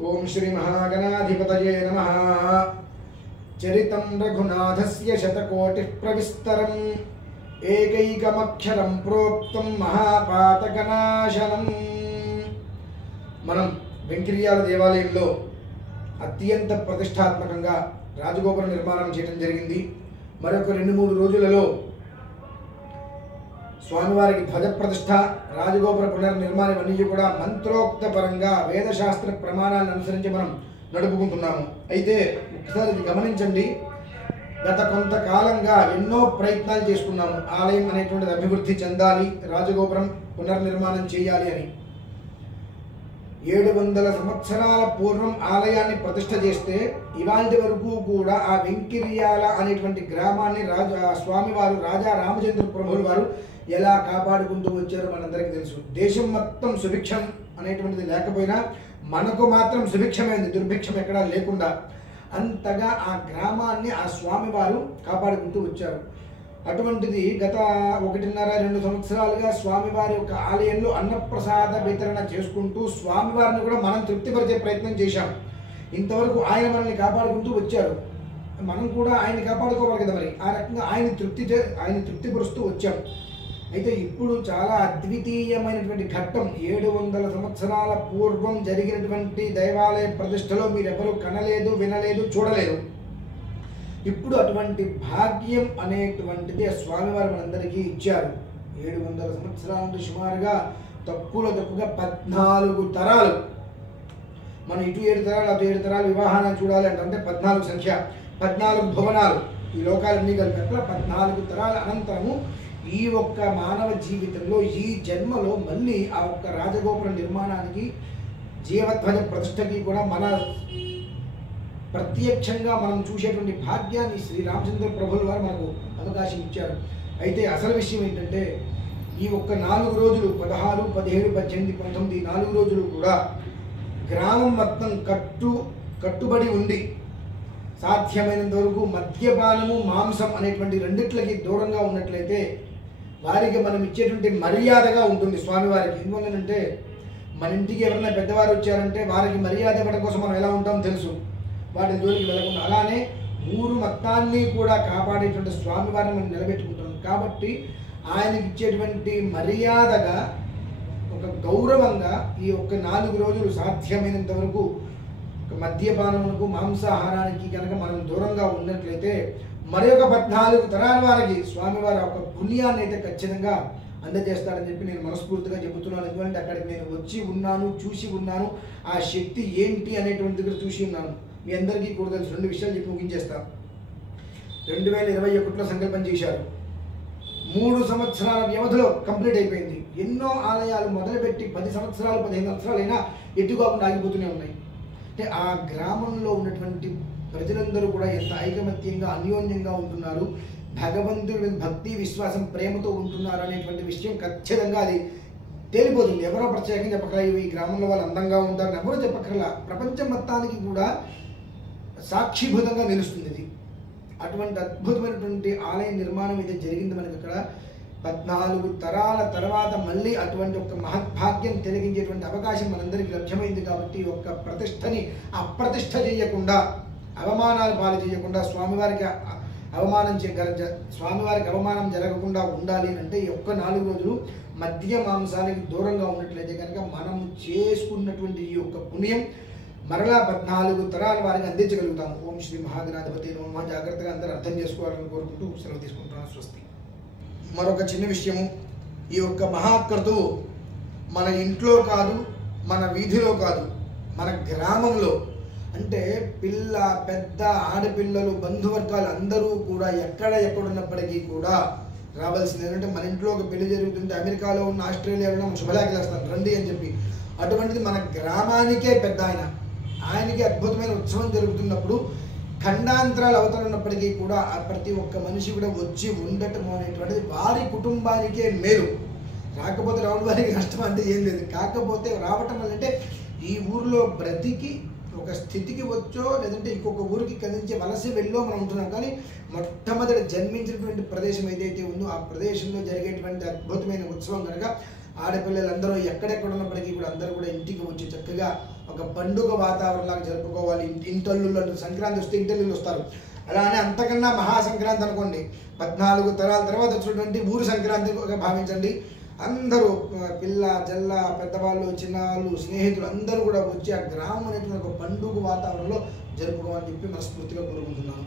ओम श्री महागणाधिपतये नमः। चरितं रघुनाथस्य शतकोटिः प्रविस्तरम् एकैकमक्षरं प्रोक्तं महापातकनाशनम्। మనం వెంకయ్యాల దేవాలయంలో అత్యంత ప్రతిష్టాత్మకంగా రాజగోపుర నిర్మాణం చేయడం జరిగింది. మరొక 2-3 రోజులలో స్వామివారికి ధ్వజ ప్రతిష్ఠ, రాజగోపుర పునర్నిర్మాణం అన్నీ కూడా మంత్రోక్త పరంగా వేదశాస్త్ర ప్రమాణాలను అనుసరించి మనం నడుపుకుంటున్నాము. అయితే ఒకసారి ఇది గమనించండి, గత కొంతకాలంగా ఎన్నో ప్రయత్నాలు చేసుకున్నాము. ఆలయం అనేటువంటిది అభివృద్ధి చెందాలి, రాజగోపురం పునర్నిర్మాణం చేయాలి అని. 700 సంవత్సరాల పూర్వం ఆలయాన్ని ప్రతిష్ఠ చేస్తే ఇవాళ వరకు కూడా ఆ వెంకిర్యాల అనేటువంటి గ్రామాన్ని స్వామివారు రాజా రామచంద్ర ప్రభువుల వారు ఎలా కాపాడుకుంటూ వచ్చారో మనందరికీ తెలుసు. దేశం మొత్తం సుభిక్షం అనేటువంటిది లేకపోయినా మనకు మాత్రం సుభిక్షమైంది, దుర్భిక్షం ఎక్కడా లేకుండా అంతగా ఆ గ్రామాన్ని ఆ స్వామివారు కాపాడుకుంటూ వచ్చారు. అటువంటిది గత 1.5-2 సంవత్సరాలుగా స్వామివారి యొక్క ఆలయంలో అన్నప్రసాద వితరణ చేసుకుంటూ స్వామివారిని కూడా మనం తృప్తిపరిచే ప్రయత్నం చేశాం. ఇంతవరకు ఆయన మనల్ని కాపాడుకుంటూ వచ్చారు, మనం కూడా ఆయన్ని కాపాడుకోవాలి కదా. మరి ఆ రకంగా ఆయన తృప్తిపరుస్తూ వచ్చాం. అయితే ఇప్పుడు చాలా అద్వితీయమైనటువంటి ఘట్టం. 700 సంవత్సరాల పూర్వం జరిగినటువంటి దైవాలయ ప్రతిష్టలో మీరెవరూ కనలేదు, వినలేదు, చూడలేదు. ఇప్పుడు అటువంటి భాగ్యం అనేటువంటిది స్వామివారు మనందరికీ ఇచ్చారు. 700 సంవత్సరాల నుండి సుమారుగా తక్కువగా 14 తరాలు, మనం ఇటు 7 తరాలు అటు 7 తరాలు వివాహాన్ని చూడాలి అంటే 14 సంఖ్య, 14 భువనాలు, ఈ లోకాలన్నీ కలిపి అట్లా 14 తరాల అనంతరము ఈ ఒక్క మానవ జీవితంలో ఈ జన్మలో మళ్ళీ ఆ ఒక్క రాజగోపుర నిర్మాణానికి, జీవధ్వజ ప్రతిష్టకి కూడా మన ప్రత్యక్షంగా మనం చూసేటువంటి భాగ్యాన్ని శ్రీ రామచంద్ర ప్రభువుల వారు మనకు అవకాశం ఇచ్చారు. అయితే అసలు విషయం ఏంటంటే ఈ ఒక్క 4 రోజులు 16, 17, 18, 19 4 రోజులు కూడా గ్రామం మొత్తం కట్టుబడి ఉండి సాధ్యమైనంత వరకు మద్యపానము, మాంసం అనేటువంటి రెండిట్లకి దూరంగా ఉన్నట్లయితే వారికి మనం ఇచ్చేటువంటి మర్యాదగా ఉంటుంది స్వామివారికి. ఎందువల్లనంటే మన ఇంటికి ఎవరైనా పెద్దవారు వచ్చారంటే వారికి మర్యాద ఇవ్వడం కోసం మనం ఎలా ఉంటామో తెలుసు, వాటి జోలికి వెళ్ళకుండా. అలానే ఊరు మొత్తాన్ని కూడా కాపాడేటువంటి స్వామివారిని మనం నిలబెట్టుకుంటాం. కాబట్టి ఆయనకి ఇచ్చేటువంటి మర్యాదగా, ఒక గౌరవంగా ఈ ఒక్క 4 రోజులు సాధ్యమైనంత వరకు మద్యపానమునకు, మాంసాహారానికి కనుక మనం దూరంగా ఉన్నట్లయితే మరొక 14 తరాల వారికి స్వామివారి ఒక పుణ్యాన్ని అయితే ఖచ్చితంగా అందజేస్తాడని చెప్పి నేను మనస్ఫూర్తిగా చెబుతున్నాను. ఎందుకంటే అక్కడికి నేను వచ్చి ఉన్నాను, చూసి ఉన్నాను, ఆ శక్తి ఏంటి అనేటువంటి దగ్గర చూసి ఉన్నాను. మీ అందరికీ కూడా తెలుసు. 2 విషయాలు చెప్పి ముగించేస్తాను. 2021లో సంకల్పం చేశారు, 3 సంవత్సరాల వ్యవధిలో కంప్లీట్ అయిపోయింది. ఎన్నో ఆలయాలు మొదలుపెట్టి 10 సంవత్సరాలు 15 సంవత్సరాలు అయినా ఎటుకాకుండా ఆగిపోతూనే ఉన్నాయి. అంటే ఆ గ్రామంలో ఉన్నటువంటి ప్రజలందరూ కూడా ఎంత ఐకమత్యంగా, అన్యోన్యంగా ఉంటున్నారు, భగవంతుడి భక్తి, విశ్వాసం, ప్రేమతో ఉంటున్నారు అనేటువంటి విషయం ఖచ్చితంగా అది తేలిపోతుంది. ఎవరో ప్రత్యేకంగా చెప్పకరా ఈ గ్రామంలో వాళ్ళు అందంగా ఉంటారని ఎవరో చెప్పకరలా, ప్రపంచం మొత్తానికి కూడా సాక్షిభూతంగా నిలుస్తుంది ఇది. అటువంటి అద్భుతమైనటువంటి ఆలయ నిర్మాణం అయితే జరిగింది మనకి ఇక్కడ. 14 తరాల తర్వాత మళ్ళీ అటువంటి ఒక మహద్భాగ్యం తెలిగించేటువంటి అవకాశం మనందరికీ లభ్యమైంది. కాబట్టి ఒక్క ప్రతిష్టని అప్రతిష్ట చేయకుండా, అవమానాలు పాలు చేయకుండా, స్వామివారికి అవమానం జరగకుండా ఉండాలి అంటే ఈ ఒక్క 4 రోజులు మద్య మాంసానికి దూరంగా ఉన్నట్లయితే కనుక మనం చేసుకున్నటువంటి ఈ యొక్క పుణ్యం మరలా 14 తరాల వారికి అందించగలుగుతాము. ఓం శ్రీ మహాగణాధిపతి నమః. జాగ్రత్తగా అందరూ అర్థం చేసుకోవాలని కోరుకుంటూ సెలవు తీసుకుంటున్నాను. స్వస్తి. మరొక చిన్న విషయము, ఈ యొక్క మహాక్రతువు మన ఇంట్లో కాదు, మన వీధిలో కాదు, మన గ్రామంలో, అంటే పిల్ల, పెద్ద, ఆడపిల్లలు, బంధువర్గాలు అందరూ కూడా ఎక్కడున్నప్పటికీ కూడా రావాల్సింది. ఏంటంటే మన ఇంట్లో ఒక పెళ్లి జరుగుతుంటే అమెరికాలో ఉన్న, ఆస్ట్రేలియాలో ఉన్న శుభలేఖలు వేస్తాను రండి అని చెప్పి. అటువంటిది మన గ్రామానికే పెద్ద ఆయనకి అద్భుతమైన ఉత్సవం జరుగుతున్నప్పుడు ఖండాంతరాలు అవతలున్నప్పటికీ కూడా ప్రతి ఒక్క మనిషి కూడా వచ్చి ఉండటం అనేటువంటిది వారి కుటుంబానికే మేలు. రాకపోతే రావడం వారికి నష్టం అంటే ఏం లేదు. కాకపోతే రావటం వల్ల అంటే ఈ ఊరిలో బ్రతికి ఒక స్థితికి వచ్చో లేదంటే ఇంకొక ఊరికి కదిలించే వలస వెళ్ళో మనం ఉంటున్నాం. కానీ మొట్టమొదటి జన్మించినటువంటి ప్రదేశం ఏదైతే ఉందో ఆ ప్రదేశంలో జరిగేటువంటి అద్భుతమైన ఉత్సవం కనుక ఆడపిల్లలందరూ ఎక్కడెక్కడ ఉన్నప్పటికీ కూడా అందరూ కూడా ఇంటికి వచ్చి చక్కగా ఒక పండుగ వాతావరణంలాగా జరుపుకోవాలి. ఇంటల్లుళ్ళు సంక్రాంతి వస్తే ఇంటల్లుళ్ళు వస్తారు. అలానే అంతకన్నా మహాసంక్రాంతి అనుకోండి, 14 తరాల తర్వాత వచ్చినటువంటి ఊరు సంక్రాంతిగా భావించండి. అందరూ పిల్ల జల్ల పెద్దవాళ్ళు చిన్నవాళ్ళు స్నేహితులు అందరూ కూడా వచ్చి ఆ గ్రామం అనేటువంటి ఒక పండుగ వాతావరణంలో జరుపుకోవాలని చెప్పి మనస్ఫూర్తిగా కోరుకుంటున్నాను.